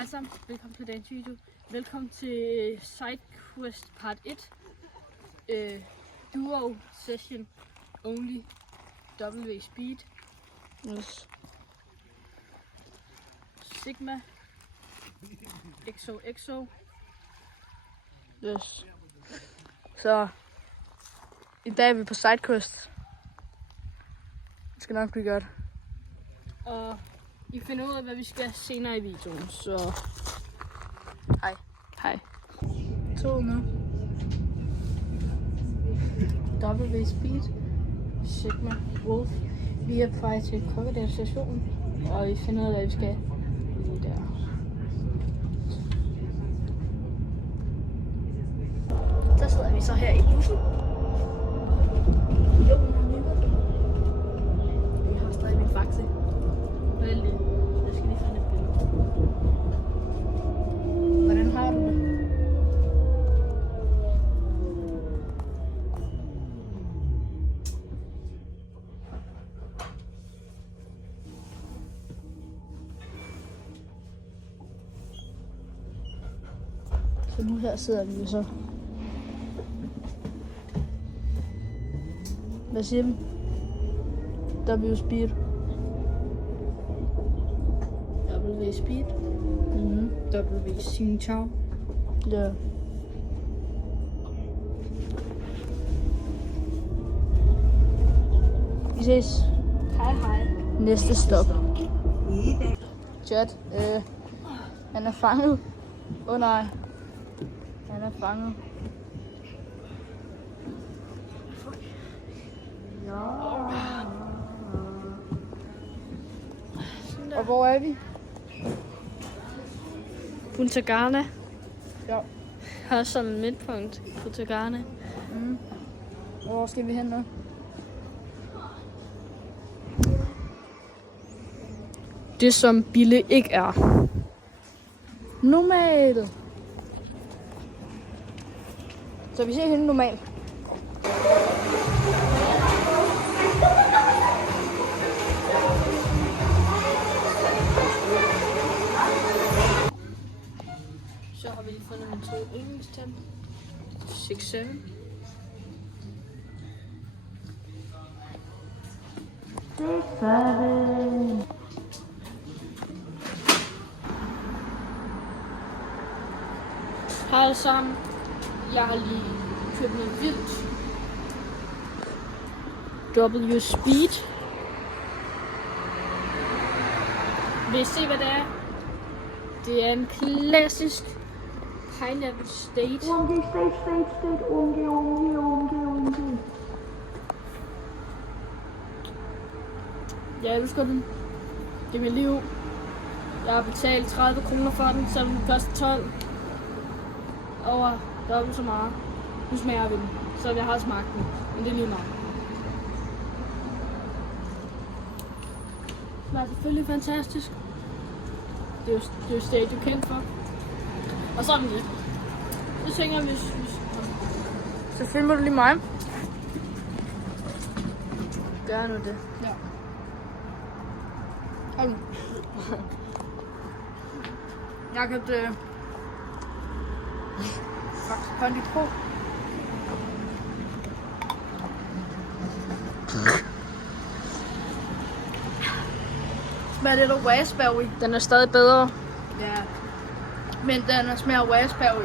Hej sammen, velkommen til dagens video. Velkommen til SideQuest part 1. Duo session only W speed. Yes. Sigma. XO. Yes. Så i dag er vi på SideQuest. Det skal nok blive godt. Og I finder ud af, hvad vi skal senere i videoen, så Hej. hej. To nu. W speed. Sigma. Wolf. Vi er på vej til Kokkedal station, og I finder ud af, hvad vi skal lige der. Så sidder vi så her i bussen. Vi har stadig min faxe. Vældig. Jeg skal lige finde et billede. Hvordan har du det? Så nu her sidder vi jo så. Hvad siger vi? W speed. W speed. Mhm. W Xing Chao. Ja. Vi ses. Hej. Næste stop. Chat. Han er fanget. Nej. Han er fanget. Ja. Og hvor er vi? Punta Cana Ja. har som midtpunkt Punta Cana. Og hvor skal vi hen nu? Det som Bille ikke er. Normalt. Så vi ser hende normalt. Så har vi lige fundet min 2 yndlingstem. 6-7. Hej alle sammen. Jeg har lige købt noget vildt. W speed. Vil I se hvad det er? Det er en klassisk Pineapple State. OMG, state. OMG. Jeg elsker den. Det er mit liv. Jeg har betalt 30 kroner for den, selvom den koster 12. Over dobbelt så meget. Nu smager vi den, så jeg har smagt den. Men det er lige meget. Den er selvfølgelig fantastisk. Det er jo State, du er kendt for. Og sådan det. Det tænker jeg, hvis... Så filmer du lige mig. Gør nu det. Ja. Kom. Jeg har købt faktisk Kondi Pro. Smager lidt af raspberry. Den er stadig bedre. Ja. Men den smager raspberry.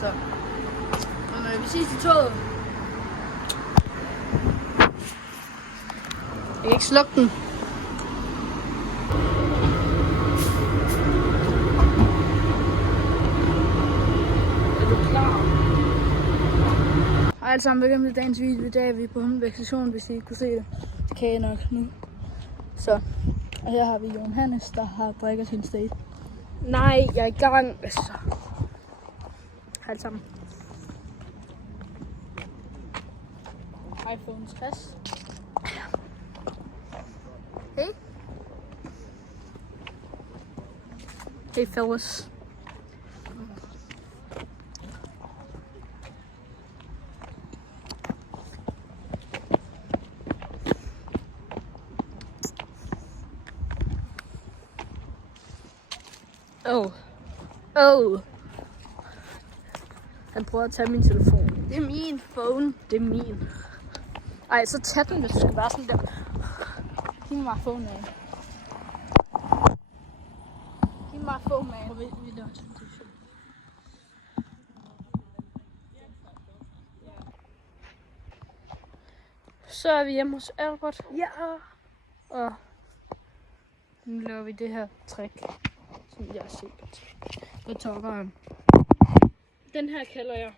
Så. Men vi ses i toget. Jeg kan ikke slukke den. Er du klar? Hej alle sammen, velkommen til dagens video. I dag er vi på Humlebæk station, hvis I ikke kunne se det. Det kan I nok nu. Så. Og her har vi Jon Hannes, der har drikker sin state. Nej, jeg er i gang. Så. Hej alle sammen. iPhone 60. Hey fellas. Oh. Han prøver at tage min telefon. Det er min phone. Det er min. Ej, så tag den, hvis du skal være sådan der. Giv mig phone, man. Giv mig phone, man. Så er vi hjemme hos Albert. Ja. Og nu laver vi det her trick, som jeg har set på TikTok'eren. Den her kalder jeg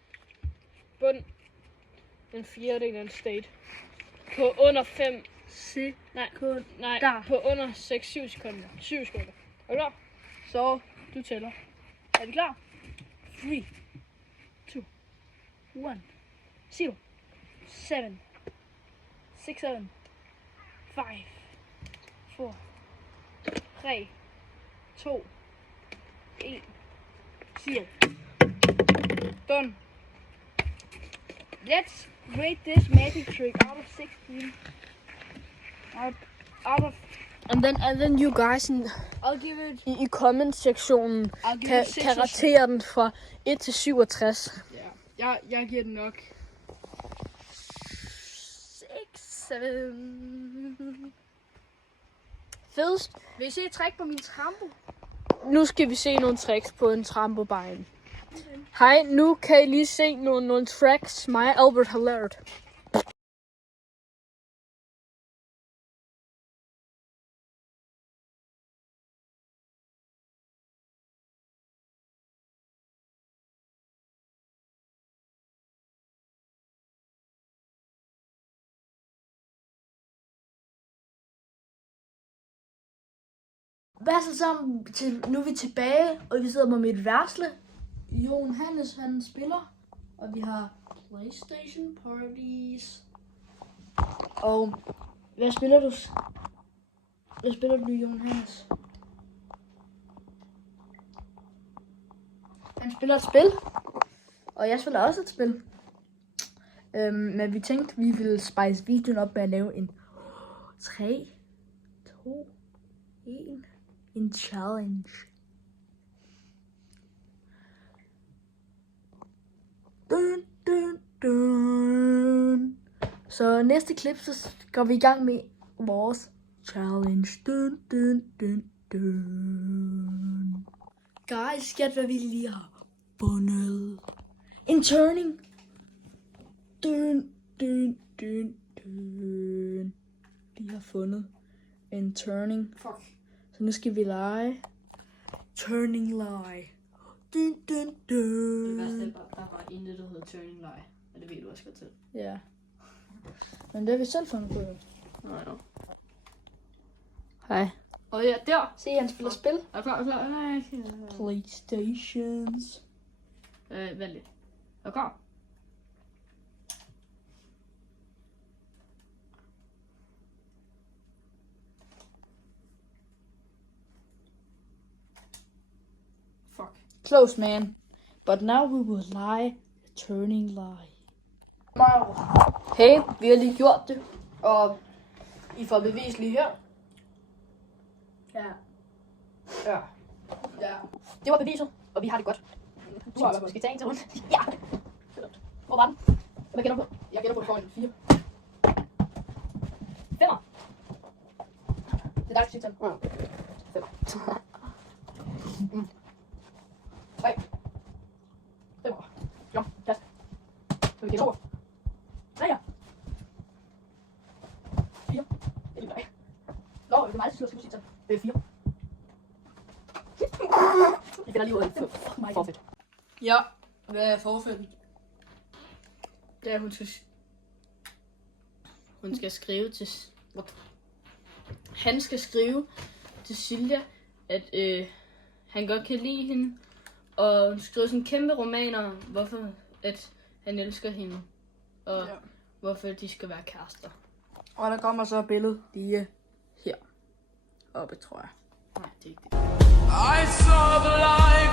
bund en fjerdedel af en state. På under 5 på under 6-7 sekunder. 7 sekunder. Er du klar? Så du tæller. Er vi klar? 3, 2, 1, 0, 7, 6, 7, 5, 4, 3, 2, 1, 0. Done. Let's rate this magic trick out of 16. Out of. And then you guys I'll give it. i comment-sektionen kan it ratere den fra 1 til 67. Ja, jeg giver den nok 6. Fedest. Vil I se et trick på min trampo? Nu skal vi se nogle tricks på en trampoline. Hej, nu kan I lige se nogle tricks, mig og Albert har lært. Hvad så sammen til, nu er vi tilbage, og vi sidder med mit værsle. Jon Hannes, han spiller, og vi har PlayStation Parties. Og hvad spiller du? Hvad spiller du, Jon Hannes? Han spiller et spil, og jeg spiller også et spil. Men vi tænkte, vi ville spice videoen op med at lave en 3, 2, 1. En challenge. Dun, dun, dun. Så næste klip, så går vi i gang med vores challenge. Dun, dun, dun, dun. Guys, gæt hvad vi lige har fundet. En turning. Dun, dun, dun, dun. Vi har fundet en turning. Fuck. Så nu skal vi lege. Turning lie. Dun, dun, dun. Det værste er, der var intet, der hedder turning lie. Og det ved du også godt til. Ja. Men det har vi selv fundet på. Nej, no. Hej. Og ja, der. Se, han spiller spil. Er du klar? Nej. Playstations. Vent lidt. Er du klar? Fuck. Close, man. But now we will lie a turning lie. Hey, vi har lige gjort det. Og I får bevis lige her. Ja. Ja. Ja. Det var beviset, og vi har det godt. Du har måske tage en til rundt. Ja. Hvor var den? Hvad gætter du på? Jeg gætter på, at du får en 4. 5'er. Det er dig, der siger til. 5'er. 3. 5'er. Jo, plads. Så vi gætter 2'er. 3'er. 4. Det er lige dig. Nå, det er mig, der skal sige til. Det er 4. Jeg finder lige ud af det. Forfedt. Ja, hvad er forfældet? Det er, hun skal skrive til... Han skal skrive til Silja, at han godt kan lide hende. Og hun skriver sådan en kæmpe roman om, hvorfor at han elsker hende. Og hvorfor de skal være kærester. Og der kommer så et billede lige her oppe, tror jeg. Nej, det er ikke det. I saw the light.